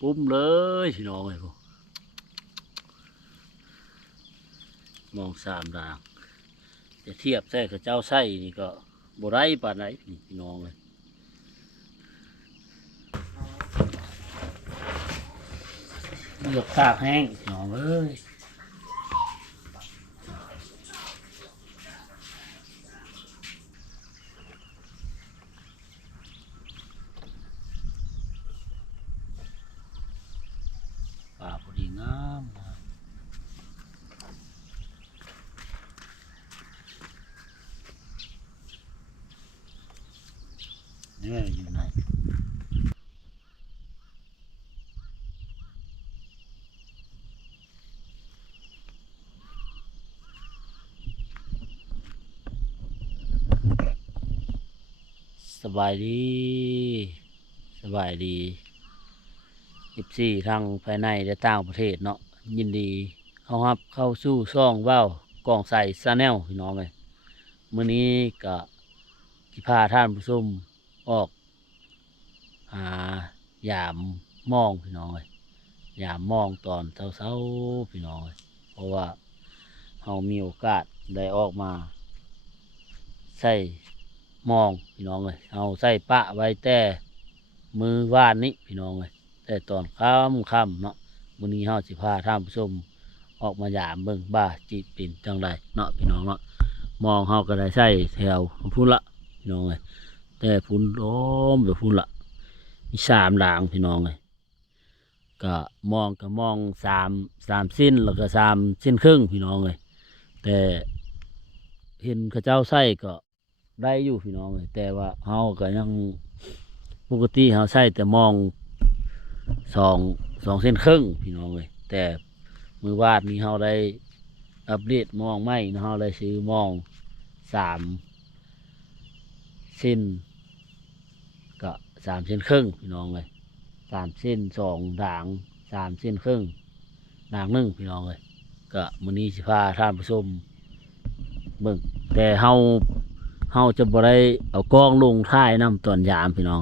ปุ้มเลยพี่น้องเลยพวกมองสามดางจะเทียบใส่กับเจ้าไส้นี่ก็บไรปานไหนพี่น้องเลยเลือกตากแห้งพี่น้องเอ้ยป่าพอดีงามงาม เนี่ยอยู่ไหนสบายดี สบายดีอีสี่ทางภายในและต่างประเทศเนาะยินดีเข้ารับเข้าสู่ซ่องเว้ากล่องใส่ซาแนลพี่น้องเลยมื้อนี้ก็ที่พาท่านผู้ชม ออกหายามมองพี่น้องเลยยามมองตอนเช้าๆพี่น้องเลยเพราะว่าเรามีโอกาสได้ออกมาใส่มองพี่น้องเลยเอาใส่ปะไว้แต่มือว่านนี้พี่น้องเลยแต่ตอนค่ำค่ำเนาะมื้อนี้เฮาสิพาท่านผู้ชมออกมายามเบิ่งบ้าจีปิ่นจังไรเนาะพี่น้องเนาะมองเฮาก็ได้ใส่แถวพุ่นละพี่น้องเลย แต่พุ่นล้อมไปพุ่นละมีสามหลางพี่น้องเลยก็มองก็มองสามสามสิ้นแล้วก็สามสิ้นครึ่งพี่น้องเลยแต่เห็นข้าเจ้าใส่ก็ได้อยู่พี่น้องเลยแต่ว่าเฮาก็ยังปกติเฮาใส่แต่มองสองสองเส้นครึ่งพี่น้องเลยแต่มือวาดนี้เฮาได้อัปเดตมองไม่เฮาได้ซื้อมองสามเส้น สามเส้นครึ่งพี่น้องเลยสามเส้นสองด่างสามเส้นครึ่งด่างหนึ่งพี่น้องเลยก็มื้อนี้สิพาท่านผู้ชมเบิ่งแต่เฮาเฮาจะบ่ได้เอากล้องลงท้ายน้ำตอนยามพี่น้อง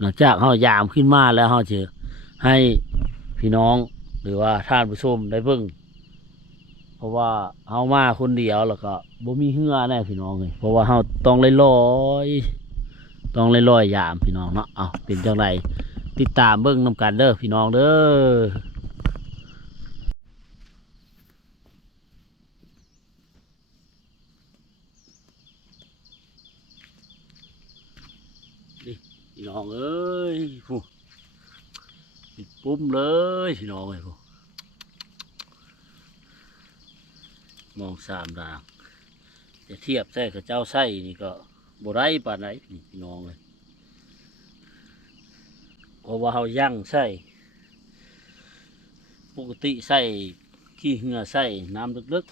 หลังจากเฮายามขึ้นมาแล้วเฮาจะให้พี่น้อง หรือว่าท่านผู้ชมได้เบิ่งเพราะว่าเฮามาคนเดียวแล้วก็บ่มีเหือแน่พี่น้องเลยเพราะว่าเฮาต้องเลยลอย ต้องลอยๆยามพี่น้องเนาะเอาเป็นจังไรติดตามเบิ่งนํกันเด้อพี่น้องเด้อพี่น้องเอ้ยผู้ปิดปุ้มเลยพี่น้องเอ้ยผู้มองสามดางจะเทียบใส่กับเจ้าไส้นี่ก็ บ่ได้ปานไหนพี่น้องเลยเพราะว่าเฮาย่างไส้ปกติไส้ขี้เหงื่อไส้น้ำลึก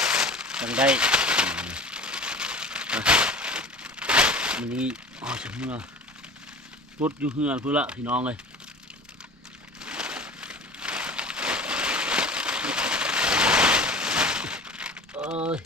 ๆจังได้มันนี้อ๋อจะเมื่อพุดอยู่เฮือนพุ่นละพี่น้องเลยเอ้ย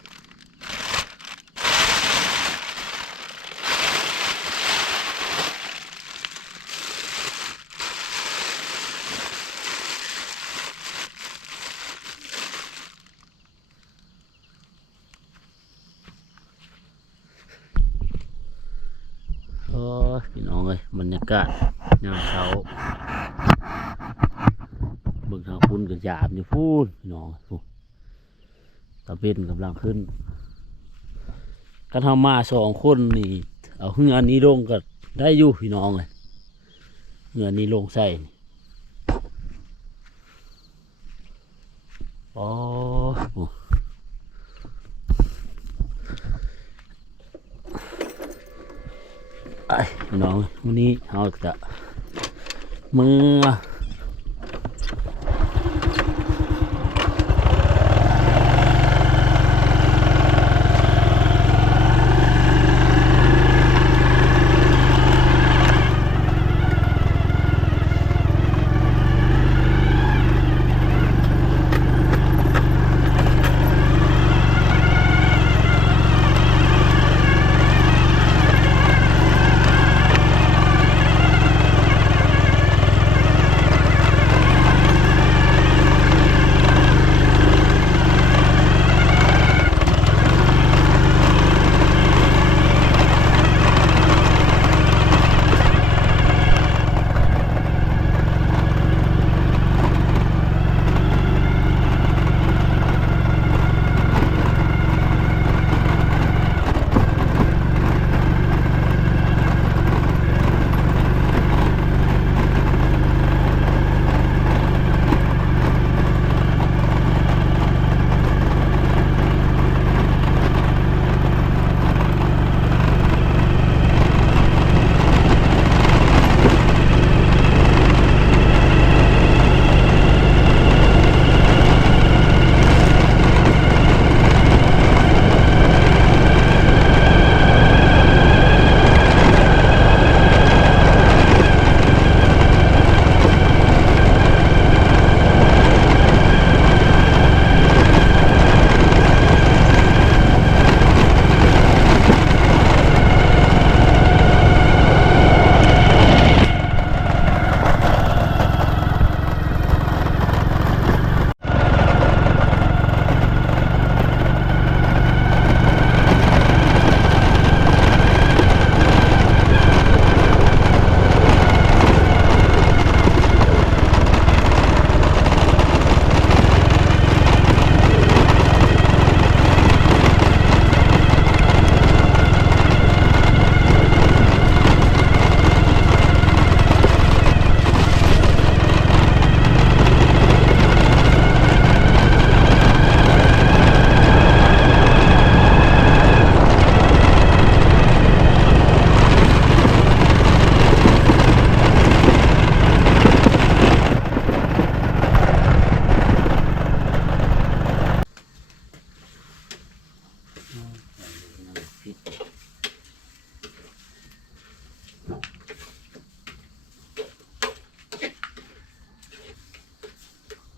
โอ้ยพี่น้องเลย บรรยากาศยามเช้าเบิ่งทางพุ่นกับยามอยู่พูนพี่น้องพูตะเบนกำลังขึ้นกันทำมาสองคนนี่เอาเงือนนี้ลงก็ได้อยู่พี่น้องเลยเงือนนี้ลงใส่นี่โอ้โห ไอ้น้องวันนี้เราจะมือ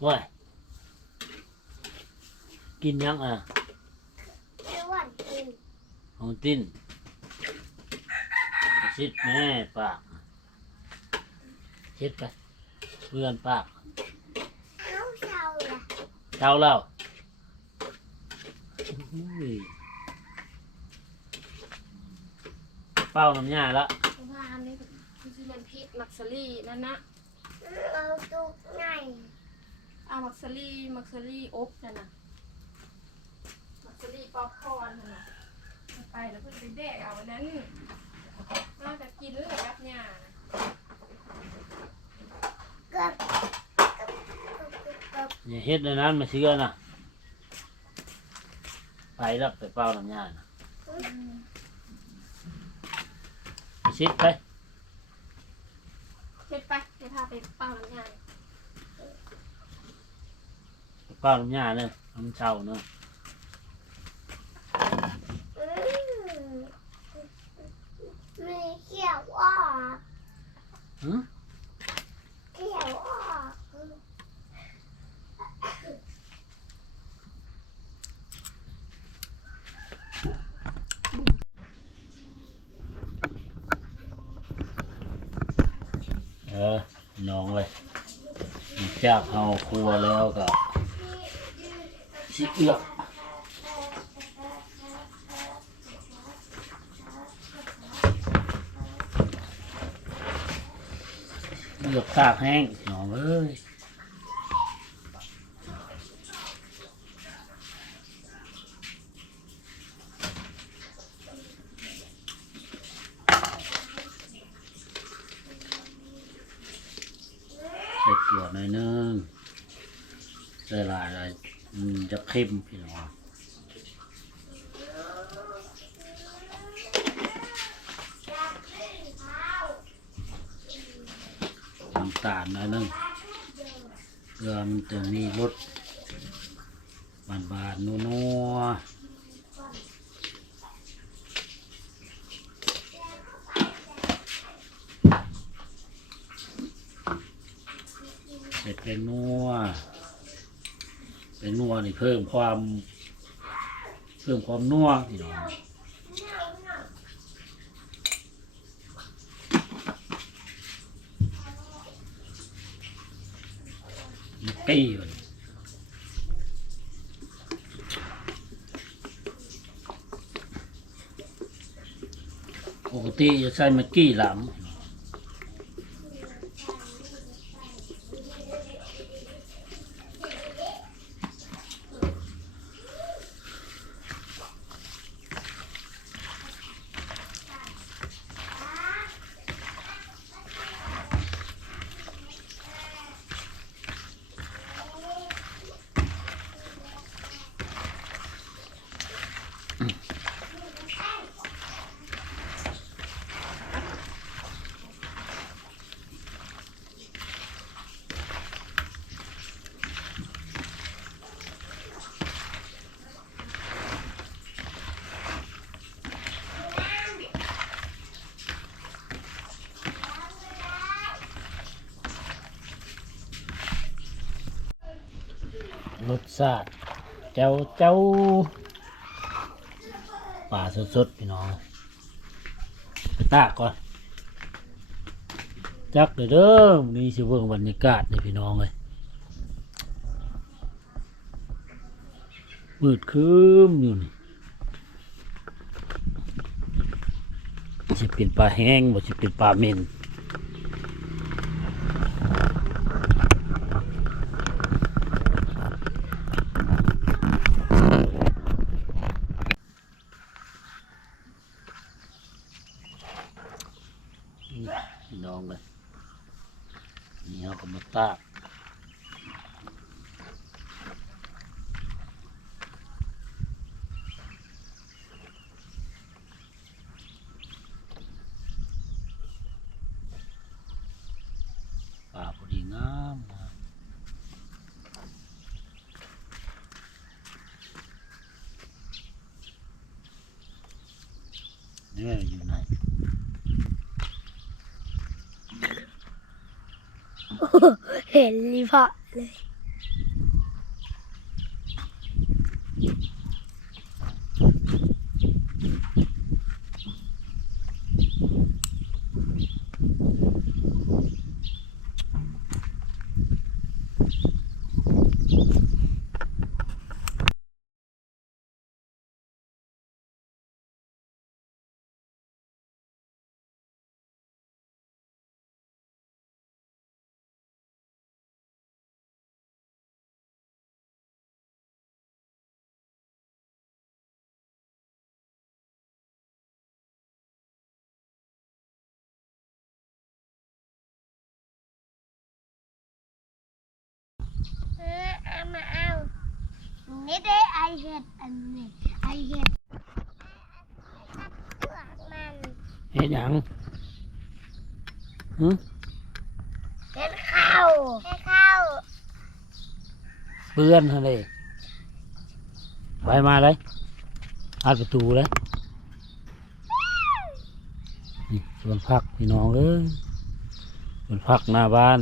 ว้ยกินยังอะไม่หวานกินของติ้นชิดแม่ปากชิดไปเพื่อนปากเอาเช้าละเช้าแล้วอุ้ยเป้าน้ำยาละวานนี่คือสิมันพิษมักซลี่นั่นนะเอาตุกไงเอามักซลี่มักซลี่อบนั่นน่ะมักซลี่ป๊อปคอร์นนั่นน่ะเอาไปแล้วเพิ่นไปแดกเอาอันนั้นน่าจะกินเลยกับหญ้าน่ะเกับกับกับอย่าเฮ็ดในนั้นมาเชื่อนะไปแล้วไปเป้าน้ำยานะไปชิดไป เฮ็ดไปเดี๋ยวพาไปเป้าน้ำหญ้าไปเป้าน้ำยาเนอะน้ำเช่าเนอะมีเขียวอ่อกหึเขียวอ่อกเออน้องเลยจากเอาครัวแล้วก็สิ เอือกเอือกตากแห้งน้องเอ้ยใส่เกลือหน่อยนึงใส่หลายอะไร ต็มพี่น้องน้ำตาลหน่อยนึงเกลือมันจะมีรสบานๆนัวๆเสร็จเป็นนัว เป็นนัวนี่เพิ่มความ เพิ่มความนัวพี่น้องมันกี้อยู่นี่ปกติจะใส่มักกี้หลัง รส ชาติเจ้าเจ้าป่าสดๆพี่น้องไปตากก่อน จักเด้อเด้อนี่สิเบิ่งบรรยากาศนี่พี่น้องเลยมืดครึ้มอยู่นี่สิเป็นปลาแห้งบ่สิเป็นปลาเม่นพี่น้องเลยนี่เขาก็มาตากป่าพอดีงามงาม เนี่ยอยู่ไหนเห็นลิพะเลย นี่ได้ไอเห็ดอันนี้ไอเห็ดเปลือกมันเฮ็ดหยังหึเห็ดข้าวเห็ดข้าวเปื้อนหั่นเด้ไปมาเลยอัดประตูเลยนี่สวนผักพี่น้องเอ้ยสวนผักหน้าบ้าน